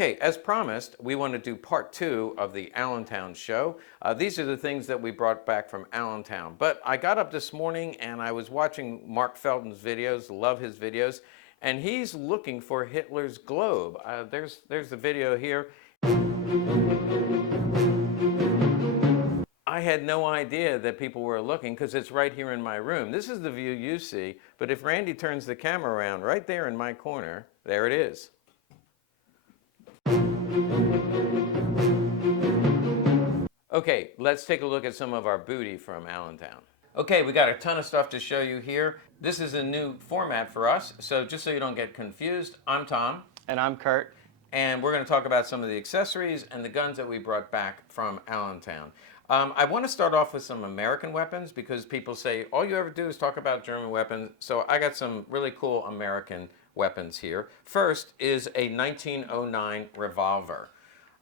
Okay, as promised, we want to do part 2 of the Allentown show. These are the things that we brought back from Allentown. But I got up this morning and I was watching Mark Felton's videos, love his videos, and he's looking for Hitler's globe. There's the video here. I had no idea that people were looking because it's right here in my room. This is the view you see, but if Randy turns the camera around right there in my corner, there it is. Okay, let's take a look at some of our booty from Allentown. Okay, we got a ton of stuff to show you here. This is a new format for us, so just so you don't get confused, I'm Tom. And I'm Kurt. And we're going to talk about some of the accessories and the guns that we brought back from Allentown. I want to start off with some American weapons because people say, all you ever do is talk about German weapons. So I got some really cool American weapons here. First is a 1909 revolver.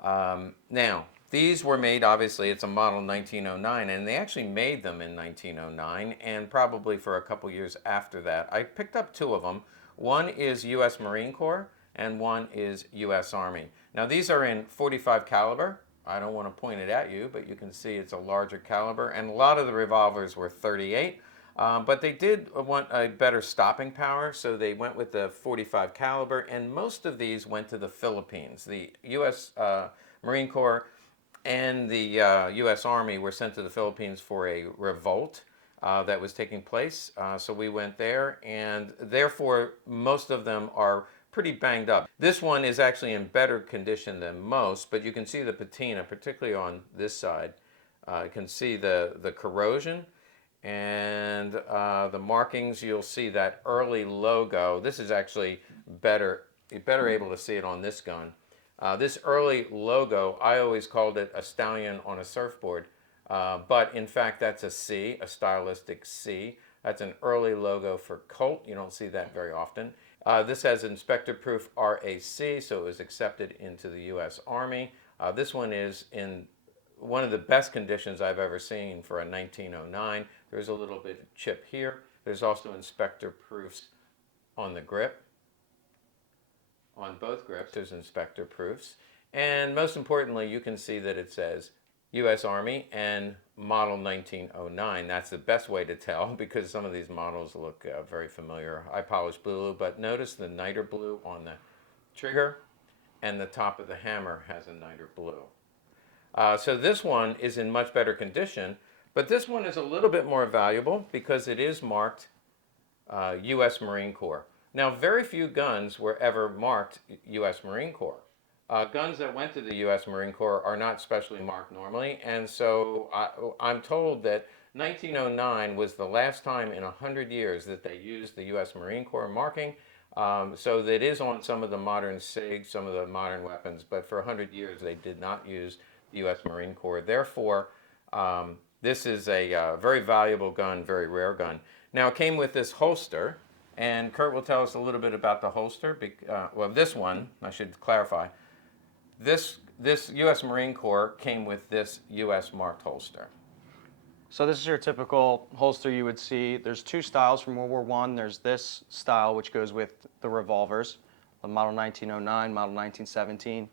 Now, these were made, obviously, it's a model 1909, and they actually made them in 1909 and probably for a couple years after that. I picked up two of them. One is U.S. Marine Corps and one is U.S. Army. Now, these are in .45 caliber. I don't want to point it at you, but you can see it's a larger caliber, and a lot of the revolvers were .38. But they did want a better stopping power, so they went with the .45 caliber, and most of these went to the Philippines. The U.S. Marine Corps and the U.S. Army were sent to the Philippines for a revolt that was taking place. So we went there, and therefore most of them are pretty banged up. This one is actually in better condition than most, but you can see the patina, particularly on this side. You can see the corrosion and the markings. You'll see that early logo. This is actually better. You're better able to see it on this gun. This early logo, I always called it a stallion on a surfboard, but in fact that's a C, a stylistic C. That's an early logo for Colt. You don't see that very often. This has inspector proof RAC, so it was accepted into the U.S. Army. This one is in one of the best conditions I've ever seen for a 1909. There's a little bit of chip here. There's also inspector proofs on the grip. On both grips, there's inspector proofs. And most importantly, you can see that it says U.S. Army and model 1909. That's the best way to tell because some of these models look very familiar. I polished blue, but notice the niter blue on the trigger and the top of the hammer has a niter blue. So this one is in much better condition, but this one is a little bit more valuable because it is marked U.S. Marine Corps. Now, very few guns were ever marked U.S. Marine Corps. Guns that went to the U.S. Marine Corps are not specially marked normally, and so I'm told that 1909 was the last time in 100 years that they used the U.S. Marine Corps marking. So that is on some of the modern SIGs, some of the modern weapons, but for 100 years they did not use the U.S. Marine Corps. Therefore, this is a very valuable gun, very rare gun. Now, it came with this holster, and Kurt will tell us a little bit about the holster. Well, this one, I should clarify. This U.S. Marine Corps came with this U.S. marked holster. So this is your typical holster you would see. There's two styles from World War I. There's this style, which goes with the revolvers, the model 1909, model 1917.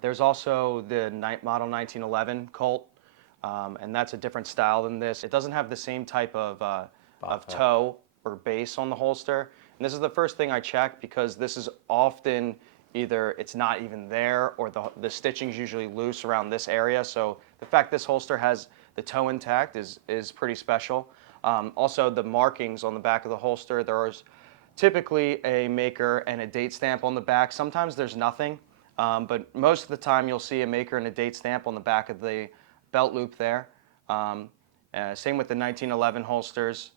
There's also the model 1911 Colt, and that's a different style than this. It doesn't have the same type of toe or base on the holster. And this is the first thing I check because this is often either it's not even there or the stitching's usually loose around this area. So the fact this holster has the toe intact is pretty special. Also, the markings on the back of the holster, there's typically a maker and a date stamp on the back. Sometimes there's nothing, but most of the time you'll see a maker and a date stamp on the back of the belt loop there. Same with the 1911 holsters.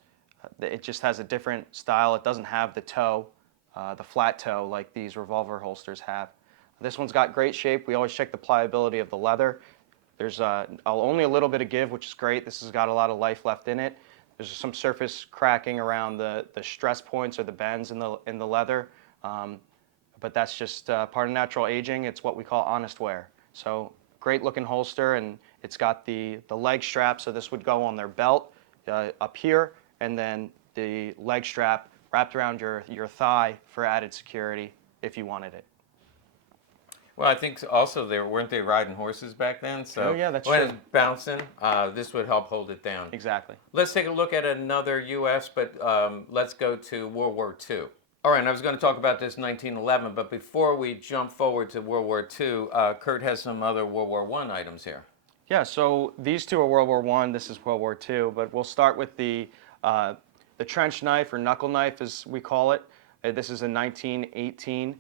It just has a different style. It doesn't have the toe, the flat toe like these revolver holsters have. This one's got great shape. We always check the pliability of the leather. There's only a little bit of give, which is great. This has got a lot of life left in it. There's some surface cracking around the stress points or the bends in the leather, but that's just part of natural aging. It's what we call honest wear. So great looking holster, and it's got the leg strap, so this would go on their belt up here, and then the leg strap wrapped around your thigh for added security if you wanted it. Well, I think also they weren't they riding horses back then, Oh so yeah, that's when true. it's bouncing, this would help hold it down. Exactly. Let's take a look at another U.S., but let's go to World War II. All right, and I was going to talk about this 1911, but before we jump forward to World War II, Kurt has some other World War I items here. Yeah, so these two are World War One. This is World War Two. But we'll start with the trench knife, or knuckle knife, as we call it. This is a 1918,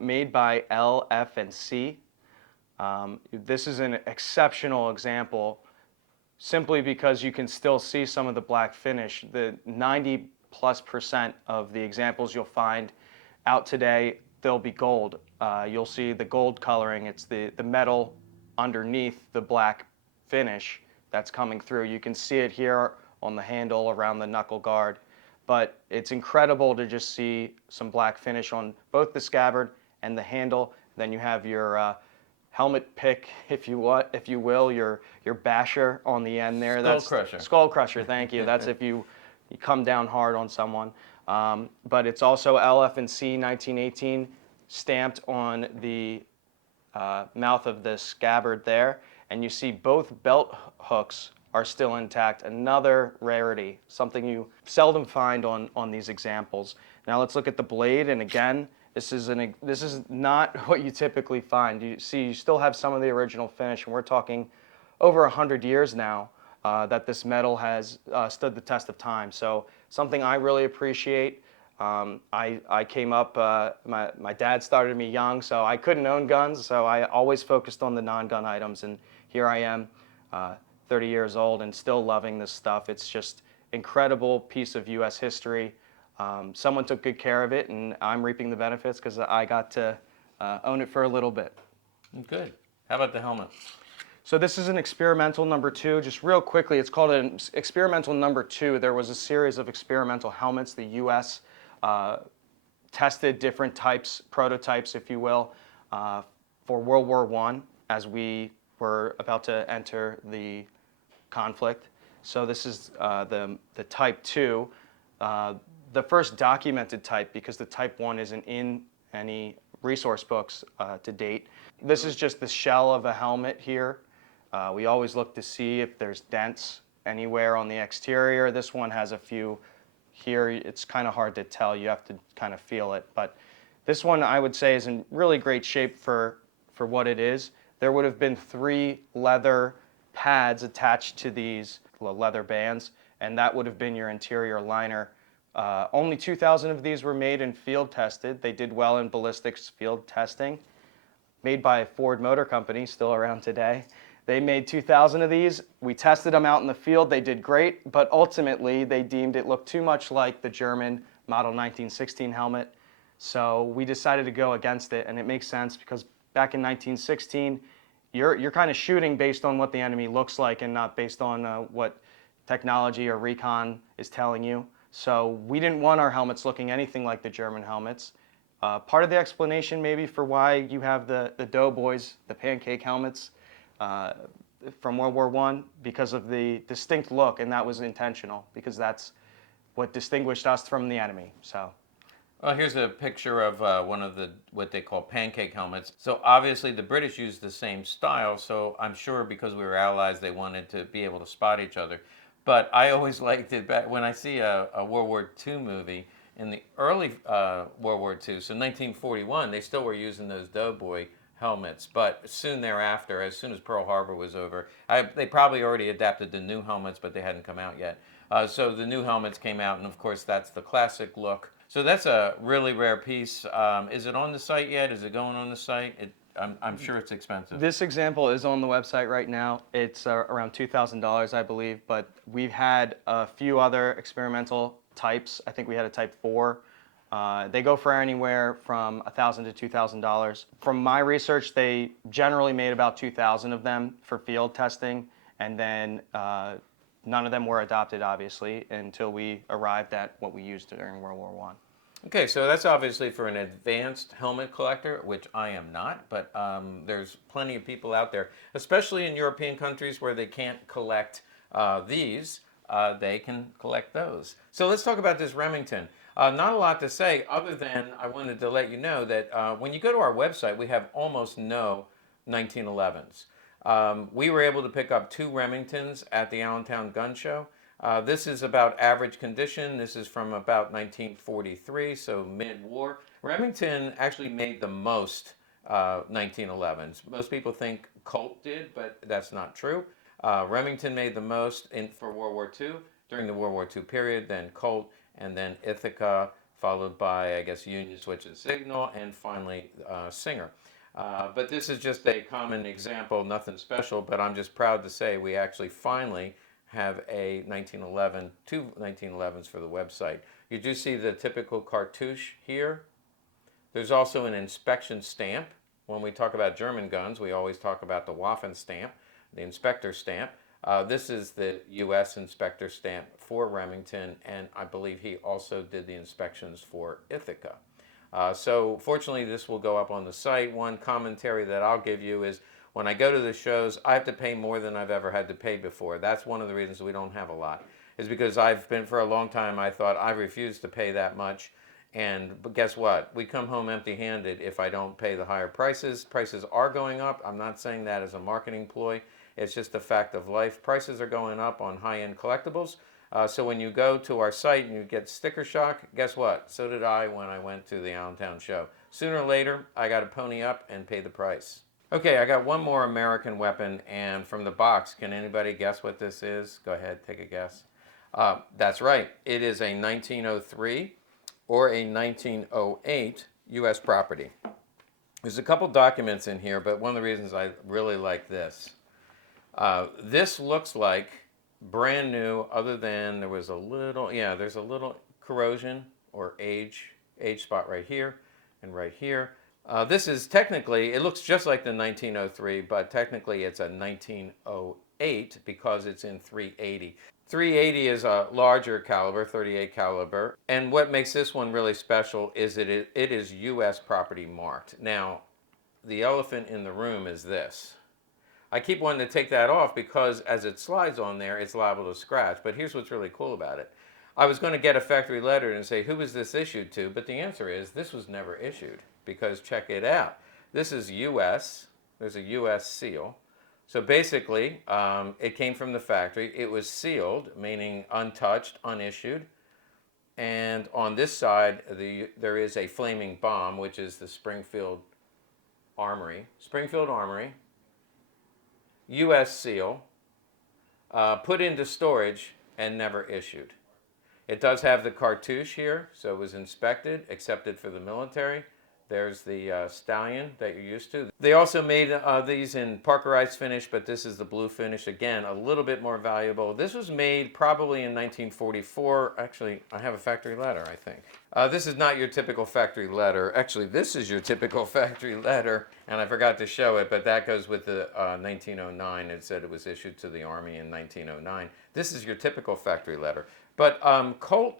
made by L, F, and C. This is an exceptional example, simply because you can still see some of the black finish. The 90+% of the examples you'll find out today, they'll be gold. You'll see the gold coloring. It's the metal underneath the black finish that's coming through. You can see it here on the handle around the knuckle guard. But it's incredible to just see some black finish on both the scabbard and the handle. Then you have your helmet pick, if you will, your basher on the end there. Skull crusher. Skull crusher, thank you. That's if you come down hard on someone. But it's also LF and C 1918 stamped on the mouth of the scabbard there. And you see both belt hooks are still intact. Another rarity, something you seldom find on these examples. Now let's look at the blade, and again, this is not what you typically find. You see, you still have some of the original finish, and we're talking over 100 years now that this metal has stood the test of time. So something I really appreciate. I came up, my dad started me young, so I couldn't own guns, so I always focused on the non-gun items, and here I am, 30 years old and still loving this stuff. It's just incredible piece of U.S. history. Someone took good care of it, and I'm reaping the benefits because I got to own it for a little bit. Good. How about the helmet? So this is an experimental number 2. Just real quickly, it's called an experimental number 2. There was a series of experimental helmets. The U.S. Tested different types, prototypes, if you will, for World War I as we were about to enter the conflict. So this is the Type 2, the first documented type, because the Type 1 isn't in any resource books to date. This is just the shell of a helmet here. We always look to see if there's dents anywhere on the exterior. This one has a few here. It's kind of hard to tell. You have to kind of feel it. But this one, I would say, is in really great shape for what it is. There would have been 3 leather pads attached to these leather bands, and that would have been your interior liner. Only 2,000 of these were made and field tested. They did well in ballistics field testing. Made by Ford Motor Company, still around today. They made 2,000 of these. We tested them out in the field. They did great, but ultimately they deemed it looked too much like the German model 1916 helmet. So we decided to go against it, and it makes sense because back in 1916, you're kind of shooting based on what the enemy looks like and not based on what technology or recon is telling you. So we didn't want our helmets looking anything like the German helmets. Part of the explanation maybe for why you have the doughboys, the pancake helmets from World War I, because of the distinct look, and that was intentional because that's what distinguished us from the enemy. So. Well, here's a picture of one of the what they call pancake helmets. So obviously the British used the same style, so I'm sure because we were allies they wanted to be able to spot each other. But I always liked it back when I see a World War II movie in the early World War II, so 1941, they still were using those doughboy helmets. But soon thereafter, as soon as Pearl Harbor was over, they probably already adapted the new helmets, but they hadn't come out yet. So the new helmets came out, and of course that's the classic look. So that's a really rare piece. Is it on the site yet? Is it going on the site? I'm sure it's expensive. This example is on the website right now. It's around $2,000, I believe, but we've had a few other experimental types. I think we had a Type 4. They go for anywhere from $1,000 to $2,000. From my research, they generally made about 2,000 of them for field testing, and then none of them were adopted, obviously, until we arrived at what we used during World War I. Okay, so that's obviously for an advanced helmet collector, which I am not, but there's plenty of people out there, especially in European countries where they can't collect these, they can collect those. So let's talk about this Remington. Not a lot to say other than I wanted to let you know that when you go to our website, we have almost no 1911s. We were able to pick up 2 Remingtons at the Allentown Gun Show. This is about average condition. This is from about 1943, so mid-war. Remington actually made the most 1911s. Most people think Colt did, but that's not true. Remington made the most for World War II, during the World War II period, then Colt, and then Ithaca, followed by, I guess, Union Switch and Signal, and finally Singer. But this is just a common example, nothing special, but I'm just proud to say we actually finally have a 1911, 2 1911s for the website. You do see the typical cartouche here. There's also an inspection stamp. When we talk about German guns, we always talk about the Waffen stamp, the inspector stamp. This is the U.S. inspector stamp for Remington, and I believe he also did the inspections for Ithaca. So fortunately, this will go up on the site. One commentary that I'll give you is when I go to the shows, I have to pay more than I've ever had to pay before. That's one of the reasons we don't have a lot, is because I've been, for a long time, I thought I refuse to pay that much. But guess what? We come home empty-handed if I don't pay the higher prices. Prices are going up. I'm not saying that as a marketing ploy. It's just a fact of life. Prices are going up on high-end collectibles. So when you go to our site and you get sticker shock, guess what? So did I when I went to the Allentown show. Sooner or later, I got to pony up and pay the price. Okay, I got one more American weapon, and from the box, can anybody guess what this is? Go ahead, take a guess. That's right. It is a 1903 or a 1908 U.S. property. There's a couple documents in here, but one of the reasons I really like this. This looks like brand new, other than there was a little, there's a little corrosion or age spot right here and right here. This is technically, it looks just like the 1903, but technically it's a 1908 because it's in 380. 380 is a larger caliber, 38 caliber, and what makes this one really special is that it is U.S. property marked. Now, the elephant in the room is this. I keep wanting to take that off because as it slides on there, it's liable to scratch. But here's what's really cool about it. I was going to get a factory letter and say, who was this issued to? But the answer is, this was never issued because check it out. This is U.S. There's a U.S. seal. So basically, it came from the factory. It was sealed, meaning untouched, unissued. And on this side, there is a flaming bomb, which is the Springfield Armory. Springfield Armory. U.S. seal, put into storage and never issued. It does have the cartouche here, so it was inspected, accepted for the military. There's the stallion that you're used to. They also made these in Parkerized finish, but this is the blue finish. Again, a little bit more valuable. This was made probably in 1944. Actually, I have a factory letter, I think. This is not your typical factory letter. Actually, this is your typical factory letter, and I forgot to show it, but that goes with the 1909. It said it was issued to the Army in 1909. This is your typical factory letter. But Colt,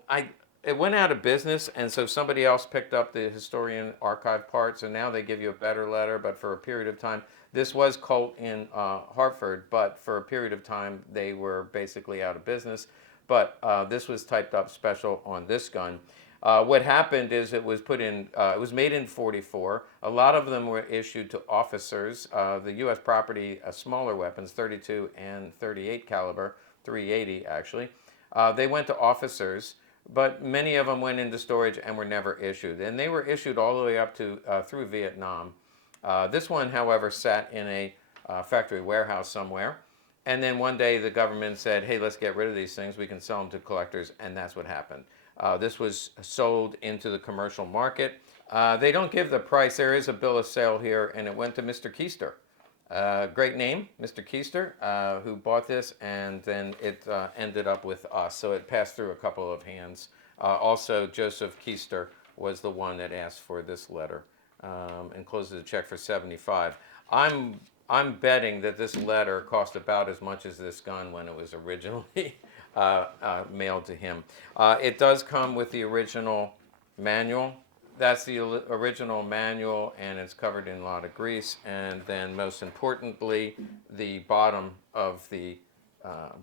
it went out of business, and so somebody else picked up the historian archive part, so now they give you a better letter, but for a period of time, this was Colt in Hartford, but for a period of time, they were basically out of business. But this was typed up special on this gun. What happened is it was put in, it was made in 44. A lot of them were issued to officers. The U.S. property, smaller weapons, 32 and 38 caliber, 380 actually, they went to officers. But many of them went into storage and were never issued. And they were issued all the way up to through Vietnam. This one, however, sat in a factory warehouse somewhere. And then one day the government said, hey, let's get rid of these things. We can sell them to collectors. And that's what happened. This was sold into the commercial market. They don't give the price. There is a bill of sale here, and it went to Mr. Keister. Great name, Mr. Keister, who bought this, and then it ended up with us. So it passed through a couple of hands. Also, Joseph Keister was the one that asked for this letter and closed the check for $75. I'm betting that this letter cost about as much as this gun when it was originally mailed to him. It does come with the original manual. That's the original manual, and it's covered in a lot of grease. And then most importantly, the bottom of the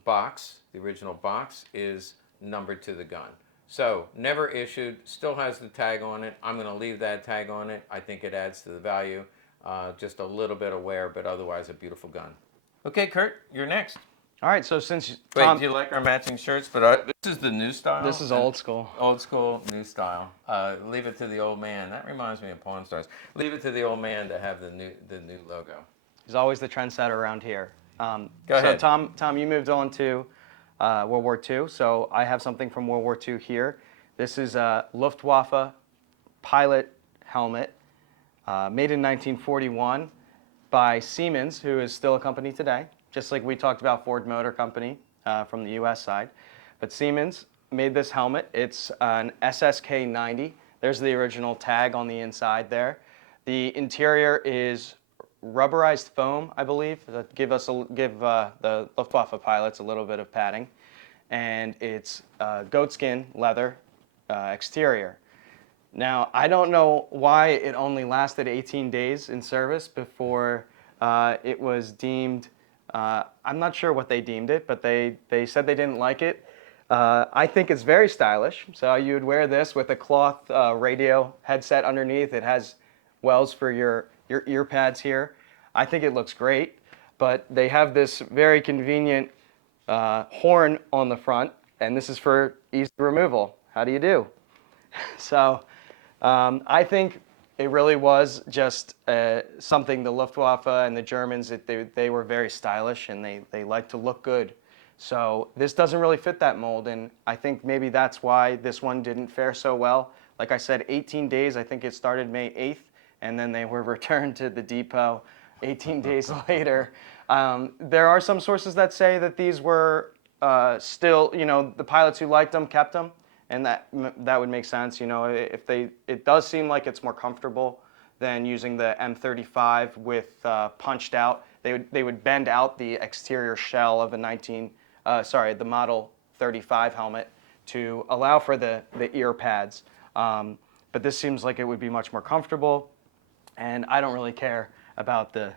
box, the original box, is numbered to the gun. So never issued, still has the tag on it. I'm going to leave that tag on it. I think it adds to the value. Just a little bit of wear, but otherwise a beautiful gun. Okay, Kurt, you're next. All right, so since Wait, Tom, do you like our matching shirts? But this is the new this style. is And old school. old school, new style. Leave it to the old man. That reminds me of Pawn Stars. Leave it to the old man to have the new logo. He's always the trendsetter around here. Go so ahead. Tom, you moved on to World War II. So I have something from World War II here. This is a Luftwaffe pilot helmet made in 1941 by Siemens, who is still a company today, just like we talked about Ford Motor Company from the US side. But Siemens made this helmet. It's an SSK 90. There's the original tag on the inside there. The interior is rubberized foam, I believe, that give the Luftwaffe pilots a little bit of padding. And it's goatskin leather exterior. Now, I don't know why it only lasted 18 days in service before it was deemed, I'm not sure what they deemed it, but they said they didn't like it. I think it's very stylish. So you would wear this with a cloth radio headset underneath. It has wells for your ear pads here. I think it looks great, but they have this very convenient horn on the front, and this is for easy removal. How do you do? So I think it really was just something the Luftwaffe and the Germans, they were very stylish and they like to look good. So this doesn't really fit that mold, and I think maybe that's why this one didn't fare so well. Like I said, 18 days, I think it started May 8th, and then they were returned to the depot 18 days later. There are some sources that say that these were still, the pilots who liked them kept them. And that would make sense, it does seem like it's more comfortable than using the M35 with punched out. They would bend out the exterior shell of the Model 35 helmet to allow for the ear pads. But this seems like it would be much more comfortable, and I don't really care about the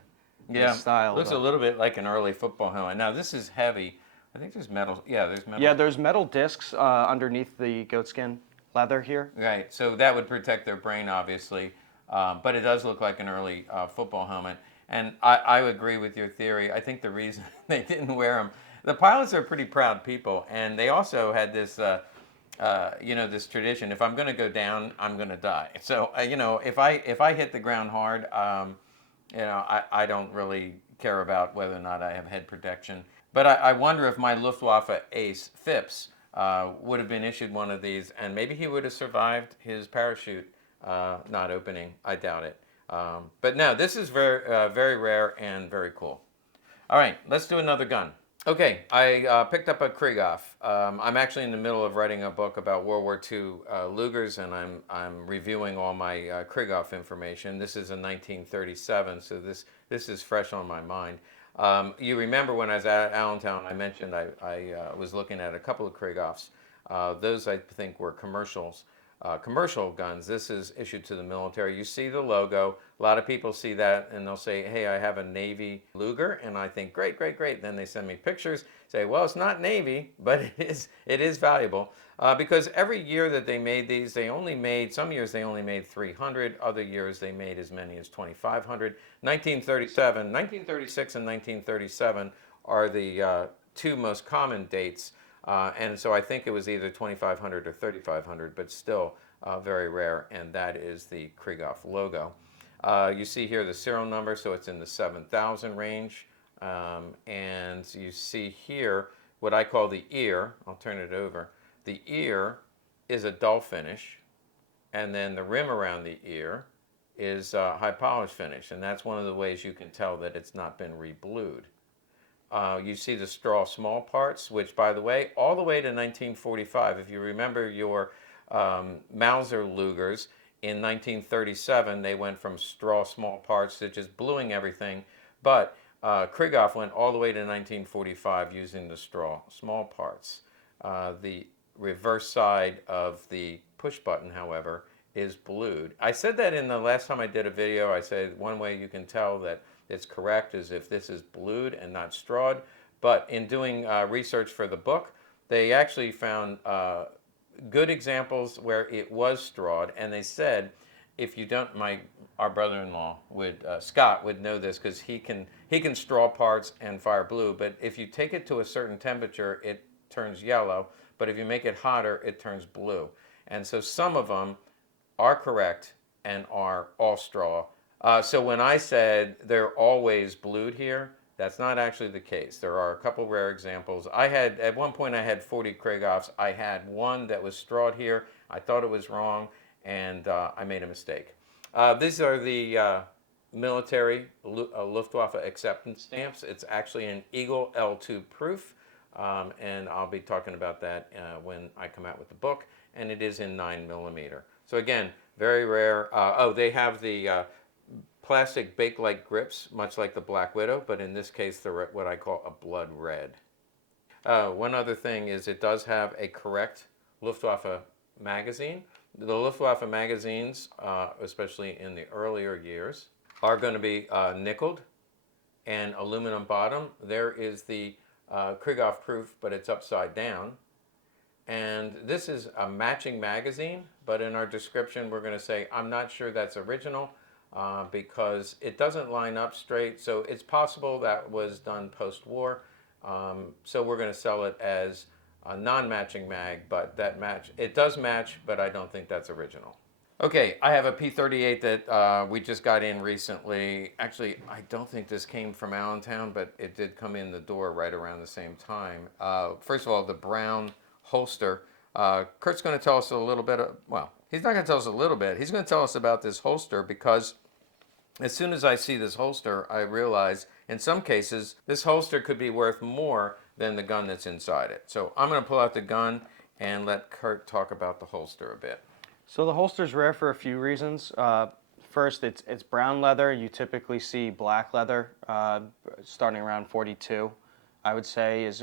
style. Looks a little bit like an early football helmet. Now this is heavy. I think there's metal. Yeah, there's metal. Yeah, there's metal discs underneath the goatskin leather here. Right, so that would protect their brain, obviously. But it does look like an early football helmet. And I would agree with your theory. I think the reason they didn't wear them, the pilots are pretty proud people, and they also had this, this tradition. If I'm going to go down, I'm going to die. So, if I hit the ground hard, I don't really care about whether or not I have head protection. But I wonder if my Luftwaffe ace, Phipps, would have been issued one of these, and maybe he would have survived his parachute not opening. I doubt it. But no, this is very rare and very cool. All right, let's do another gun. Okay, I picked up a Krig Off. I'm actually in the middle of writing a book about World War II Lugers, and I'm reviewing all my Krig Off information. This is a 1937, so this is fresh on my mind. You remember when I was at Allentown, I mentioned I was looking at a couple of Krig Offs. Those I think were commercial guns. This is issued to the military. You see the logo. A lot of people see that and they'll say, hey, I have a Navy Luger, and I think, great, great, great. Then they send me pictures, say, well, it's not Navy, but it is valuable. Because every year that they made these, some years they only made 300, other years they made as many as 2,500. 1936 and 1937 are the two most common dates. And so I think it was either 2,500 or 3,500, but still very rare, and that is the Krig Off logo. You see here the serial number, so it's in the 7,000 range. And you see here what I call the ear. I'll turn it over. The ear is a dull finish, and then the rim around the ear is high polish finish, and that's one of the ways you can tell that it's not been reblued. You see the straw small parts, which, by the way, all the way to 1945, if you remember your Mauser Lugers, in 1937, they went from straw small parts to just bluing everything, but Krig Off went all the way to 1945 using the straw small parts. The reverse side of the push button, however, is blued. I said that in the last time I did a video. I said one way you can tell that it's correct is if this is blued and not strawed. But in doing research for the book, they actually found good examples where it was strawed, and they said, if you don't, our brother-in-law would Scott would know this because he can straw parts and fire blue, but if you take it to a certain temperature, it turns yellow, but if you make it hotter, it turns blue. And so some of them are correct and are all straw. So when I said they're always blued here, that's not actually the case. There are a couple rare examples. At one point I had 40 Krig Offs. I had one that was strawed here. I thought it was wrong, and I made a mistake. These are the military Luftwaffe acceptance stamps. It's actually an Eagle L2 proof, and I'll be talking about that when I come out with the book, and it is in 9mm. So again, very rare. They have the plastic bake-like grips, much like the Black Widow, but in this case, they're what I call a blood red. One other thing is it does have a correct Luftwaffe magazine. The Luftwaffe magazines, especially in the earlier years, are going to be nickeled and aluminum bottom. There is the Krig Off proof, but it's upside down. And this is a matching magazine, but in our description we're going to say, I'm not sure that's original because it doesn't line up straight. So it's possible that was done post-war. So we're going to sell it as a non-matching mag, but it does match, but I don't think that's original. Okay, I have a P38 that we just got in recently. Actually, I don't think this came from Allentown, but it did come in the door right around the same time. First of all, the brown holster. Kurt's going to tell us a little bit. He's not going to tell us a little bit. He's going to tell us about this holster because as soon as I see this holster, I realize in some cases this holster could be worth more than the gun that's inside it. So I'm going to pull out the gun and let Kurt talk about the holster a bit. So the holster is rare for a few reasons. First, it's brown leather. You typically see black leather starting around 42. I would say is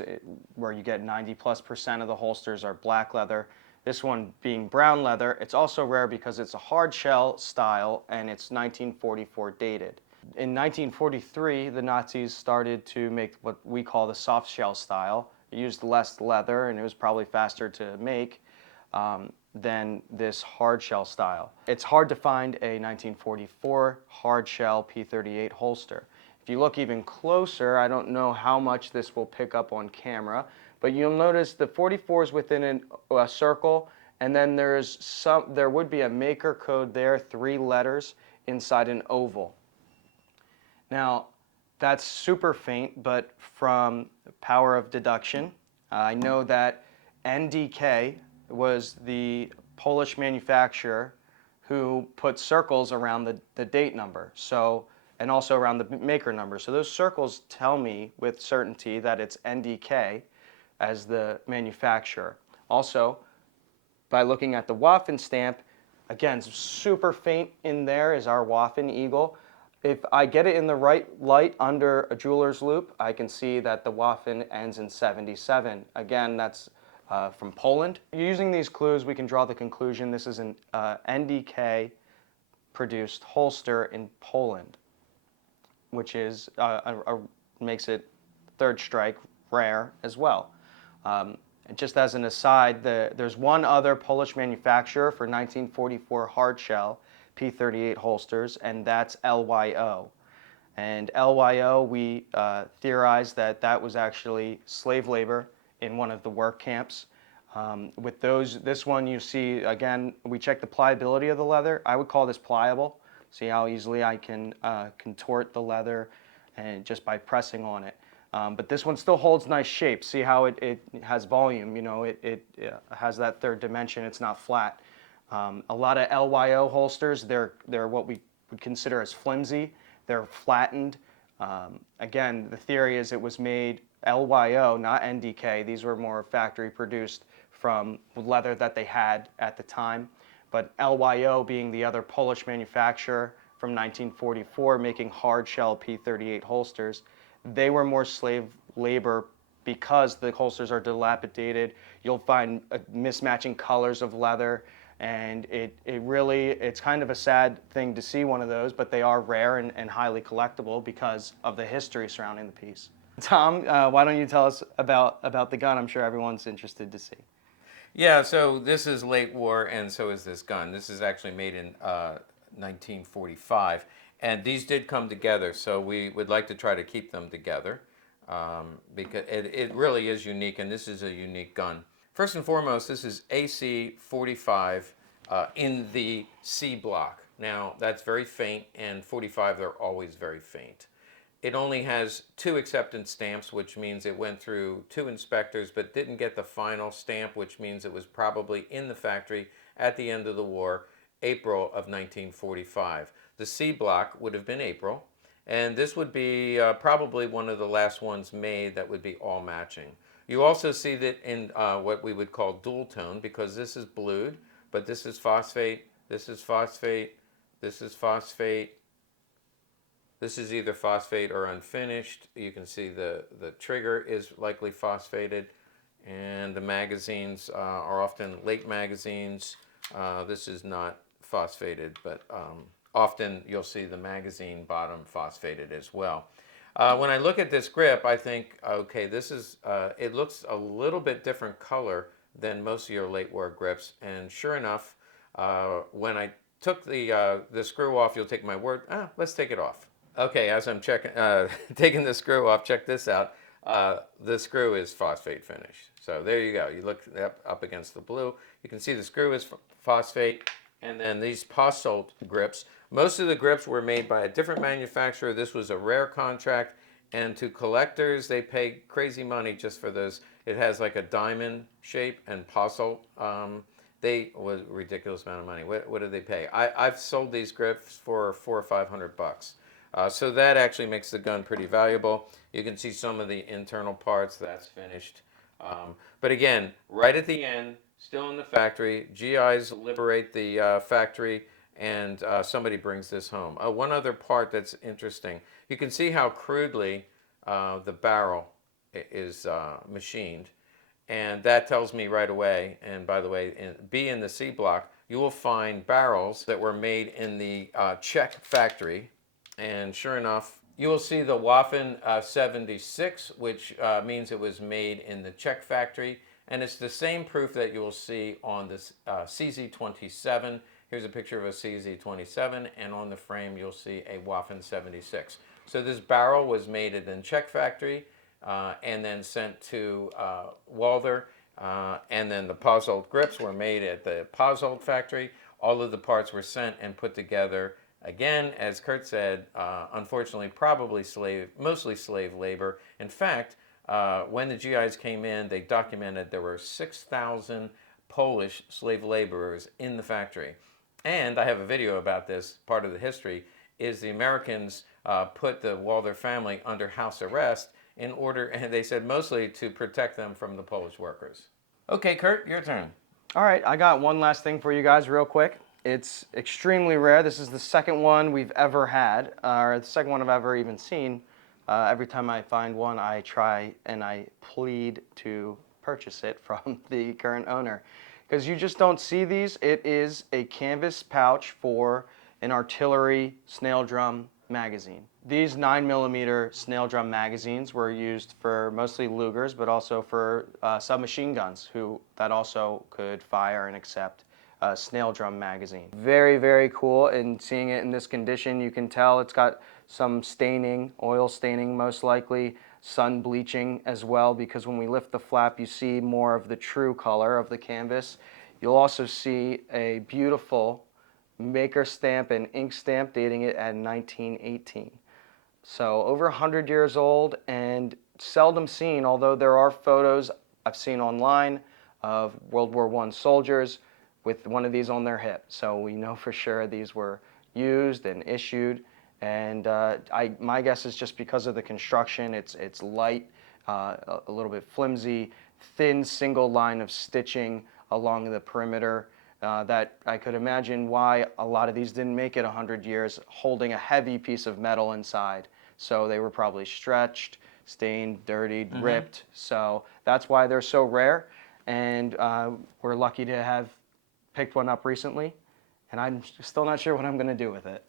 where you get 90+% of the holsters are black leather. This one being brown leather. It's also rare because it's a hard shell style and it's 1944 dated. In 1943, the Nazis started to make what we call the soft shell style. It used less leather and it was probably faster to make than this hard shell style. It's hard to find a 1944 hard shell P38 holster. If you look even closer, I don't know how much this will pick up on camera, but you'll notice the 44 is within a circle, and then there would be a maker code there, 3 letters inside an oval. Now, that's super faint, but from power of deduction, I know that NDK was the Polish manufacturer who put circles around the date number. And also around the maker number. So those circles tell me with certainty that it's NDK as the manufacturer. Also, by looking at the Waffen stamp, again, super faint in there is our Waffen Eagle. If I get it in the right light under a jeweler's loupe, I can see that the Waffen ends in 77. Again, that's from Poland. Using these clues, we can draw the conclusion this is an NDK produced holster in Poland, which is makes it third strike rare as well. Just as an aside, there's one other Polish manufacturer for 1944 hard shell P38 holsters, and that's LYO. And LYO, we theorized that was actually slave labor in one of the work camps. With this one you see, again, we check the pliability of the leather. I would call this pliable. See how easily I can contort the leather and just by pressing on it. But this one still holds nice shape. See how it has volume, you know, it has that third dimension, it's not flat. A lot of LYO holsters, they're what we would consider as flimsy. They're flattened. Again, the theory is it was made LYO, not NDK. These were more factory produced from leather that they had at the time. But LYO being the other Polish manufacturer from 1944 making hard shell P38 holsters, they were more slave labor because the holsters are dilapidated. You'll find mismatching colors of leather, and it's kind of a sad thing to see one of those, but they are rare and highly collectible because of the history surrounding the piece. Tom, why don't you tell us about the gun? I'm sure everyone's interested to see. Yeah, so this is late war, and so is this gun. This is actually made in 1945, and these did come together. So we would like to try to keep them together because it really is unique, and this is a unique gun. First and foremost, this is AC45 in the C block. Now that's very faint, and 45 they're always very faint. It only has 2 acceptance stamps, which means it went through 2 inspectors but didn't get the final stamp, which means it was probably in the factory at the end of the war, April of 1945. The C block would have been April, and this would be probably one of the last ones made that would be all matching. You also see that in what we would call dual tone, because this is blued, but this is phosphate, this is phosphate, this is phosphate. This is either phosphate or unfinished. You can see the trigger is likely phosphated, and the magazines are often late magazines. This is not phosphated, but often you'll see the magazine bottom phosphated as well. When I look at this grip, I think, okay, this is, it looks a little bit different color than most of your late war grips, and sure enough, when I took the screw off, you'll take my word, let's take it off. Okay, as I'm checking, taking the screw off, check this out. The screw is phosphate finish. So there you go. You look up against the blue. You can see the screw is phosphate. And then these Posselt grips. Most of the grips were made by a different manufacturer. This was a rare contract. And to collectors, they pay crazy money just for those. It has like a diamond shape, and Posselt, they was a ridiculous amount of money. What did they pay? I've sold these grips for $400 or $500. So that actually makes the gun pretty valuable. You can see some of the internal parts, that's finished. But again, right at the end, still in the factory, GIs liberate the factory, and somebody brings this home. One other part that's interesting, you can see how crudely the barrel is machined. And that tells me right away, and by the way, in the C block, you will find barrels that were made in the Czech factory. And sure enough, you will see the Waffen 76, which means it was made in the Czech factory. And it's the same proof that you will see on this CZ27. Here's a picture of a CZ27, and on the frame you'll see a Waffen 76. So this barrel was made in the Czech factory and then sent to Walther. And then the Posselt grips were made at the Posselt factory. All of the parts were sent and put together. Again, as Kurt said, unfortunately, probably mostly slave labor. In fact, when the GIs came in, they documented there were 6,000 Polish slave laborers in the factory. And I have a video about this. Part of the history is the Americans put the Walther family under house arrest in order, and they said mostly to protect them from the Polish workers. Okay, Kurt, your turn. All right, I got one last thing for you guys real quick. It's extremely rare. This is the second one we've ever had, or the second one I've ever even seen. Every time I find one, I try and I plead to purchase it from the current owner, because you just don't see these. It is a canvas pouch for an artillery snail drum magazine. These 9mm snail drum magazines were used for mostly Lugers, but also for submachine guns that also could fire and accept snail drum magazine. Very, very cool, and seeing it in this condition, you can tell it's got some staining, oil staining most likely, sun bleaching as well, because when we lift the flap, you see more of the true color of the canvas. You'll also see a beautiful maker stamp and ink stamp dating it at 1918. So over 100 years old and seldom seen, although there are photos I've seen online of World War I soldiers with one of these on their hip. So we know for sure these were used and issued. And my guess is just because of the construction, it's light, a little bit flimsy, thin single line of stitching along the perimeter. That I could imagine why a lot of these didn't make it 100 years, holding a heavy piece of metal inside. So they were probably stretched, stained, dirtied, ripped. So that's why they're so rare. And we're lucky to have picked one up recently, and I'm still not sure what I'm going to do with it.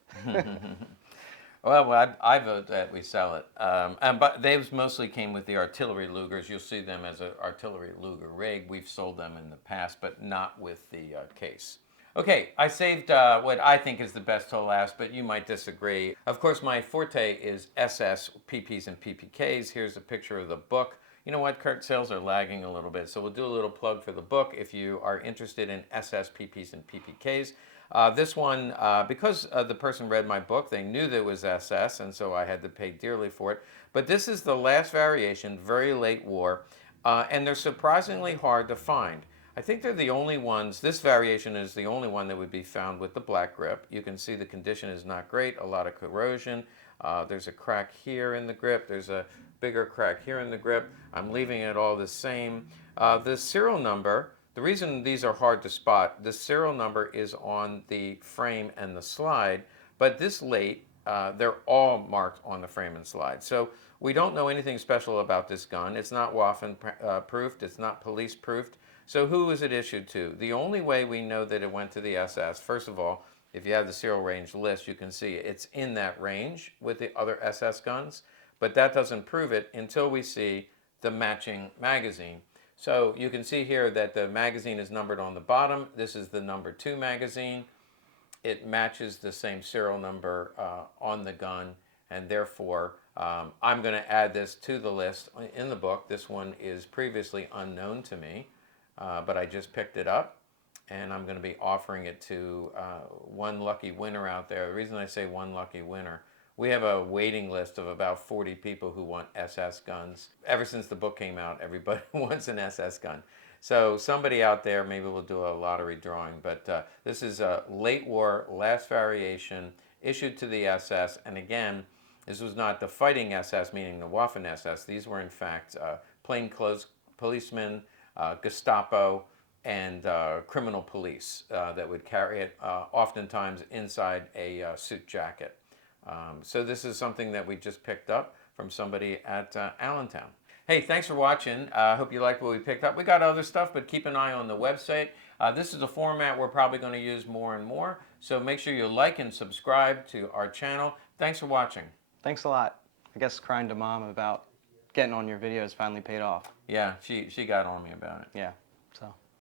Well, I vote that we sell it. But they mostly came with the artillery Lugers. You'll see them as an artillery Luger rig. We've sold them in the past, but not with the case. Okay, I saved what I think is the best till last, but you might disagree. Of course, my forte is SS, PPs, and PPKs. Here's a picture of the book. You know what, Kurt, sales are lagging a little bit, so we'll do a little plug for the book if you are interested in SS, PPs, and PPKs. This one, because the person read my book, they knew that it was SS, and so I had to pay dearly for it. But this is the last variation, very late war, and they're surprisingly hard to find. I think they're the only ones, this variation is the only one that would be found with the black grip. You can see the condition is not great, a lot of corrosion. There's a crack here in the grip, there's a bigger crack here in the grip. I'm leaving it all the same. The serial number, the reason these are hard to spot, the serial number is on the frame and the slide, but this late, they're all marked on the frame and slide. So we don't know anything special about this gun. It's not Waffen proofed, it's not police proofed. So who is it issued to? The only way we know that it went to the SS, first of all, if you have the serial range list, you can see it's in that range with the other SS guns, but that doesn't prove it until we see the matching magazine. So you can see here that the magazine is numbered on the bottom. This is the number 2 magazine. It matches the same serial number on the gun, and therefore I'm going to add this to the list in the book. This one is previously unknown to me, but I just picked it up, and I'm going to be offering it to one lucky winner out there. The reason I say one lucky winner, we have a waiting list of about 40 people who want SS guns. Ever since the book came out, everybody wants an SS gun. So somebody out there, maybe we'll do a lottery drawing, but this is a late war, last variation, issued to the SS, and again, this was not the fighting SS, meaning the Waffen SS. These were in fact plainclothes policemen, Gestapo, and criminal police that would carry it oftentimes inside a suit jacket. So this is something that we just picked up from somebody at Allentown. Hey, thanks for watching. I hope you liked what we picked up. We got other stuff, but keep an eye on the website. This is a format we're probably going to use more and more, so make sure you like and subscribe to our channel. Thanks for watching. Thanks a lot. I guess crying to mom about getting on your videos finally paid off. Yeah, she got on me about it. Yeah.